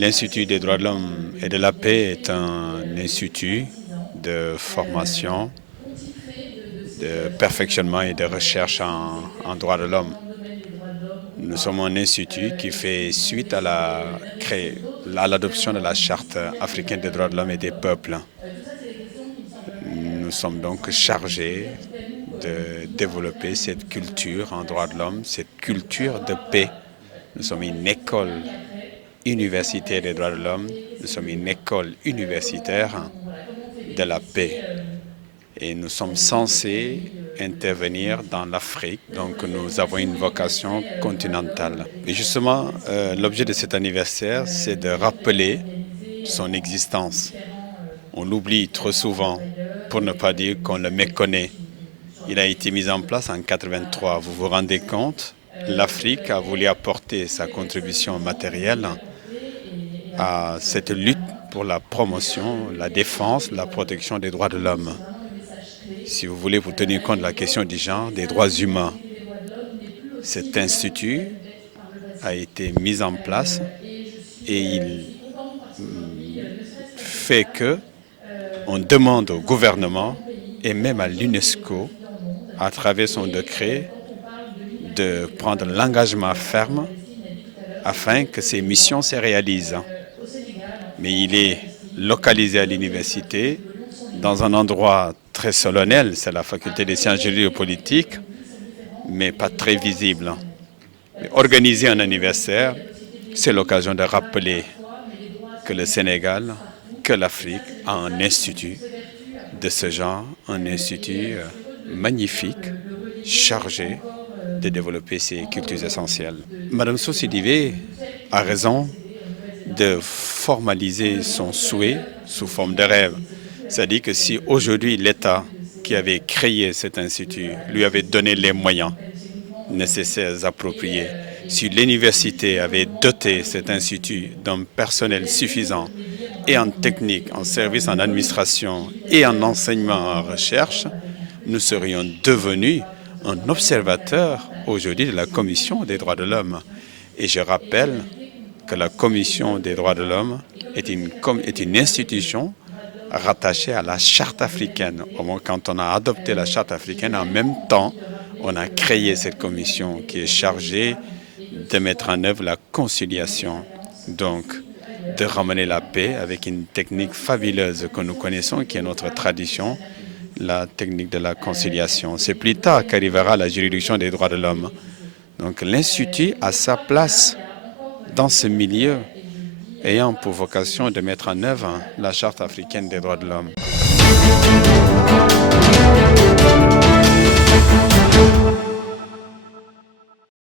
L'Institut des droits de l'homme et de la paix est un institut de formation, de perfectionnement et de recherche en droits de l'homme. Nous sommes un institut qui fait suite à l'adoption de la Charte africaine des droits de l'homme et des peuples. Nous sommes donc chargés de développer cette culture en droits de l'homme, cette culture de paix. Nous sommes une école universitaire des droits de l'homme, nous sommes une école universitaire de la paix. Et nous sommes censés intervenir dans l'Afrique, donc nous avons une vocation continentale. Et justement, l'objet de cet anniversaire, c'est de rappeler son existence. On l'oublie trop souvent, pour ne pas dire qu'on le méconnaît. Il a été mis en place en 1983. Vous vous rendez compte? L'Afrique a voulu apporter sa contribution matérielle à cette lutte pour la promotion, la défense, la protection des droits de l'homme. Si vous voulez vous tenir compte de la question du genre, des droits humains, cet institut a été mis en place et il fait que on demande au gouvernement et même à l'UNESCO, à travers son décret, de prendre l'engagement ferme afin que ces missions se réalisent. Mais il est localisé à l'université dans un endroit très solennel, c'est la faculté des sciences juridiques et politiques, mais pas très visible. Mais organiser un anniversaire, c'est l'occasion de rappeler que le Sénégal, que l'Afrique a un institut de ce genre, un institut magnifique, chargé de développer ces cultures essentielles. Madame Sosidibé a raison de formaliser son souhait sous forme de rêve. C'est-à-dire que si aujourd'hui l'État qui avait créé cet institut lui avait donné les moyens nécessaires, appropriés, si l'université avait doté cet institut d'un personnel suffisant et en technique, en service, en administration et en enseignement, en recherche, nous serions devenus un observateur aujourd'hui de la Commission des droits de l'homme. Et je rappelle que la Commission des droits de l'homme est une institution rattachée à la Charte africaine. Au moins, quand on a adopté la Charte africaine, en même temps, on a créé cette commission qui est chargée de mettre en œuvre la conciliation, donc de ramener la paix avec une technique fabuleuse que nous connaissons, qui est notre tradition, la technique de la conciliation. C'est plus tard qu'arrivera la juridiction des droits de l'homme. Donc l'Institut a sa place dans ce milieu, ayant pour vocation de mettre en œuvre la Charte africaine des droits de l'homme.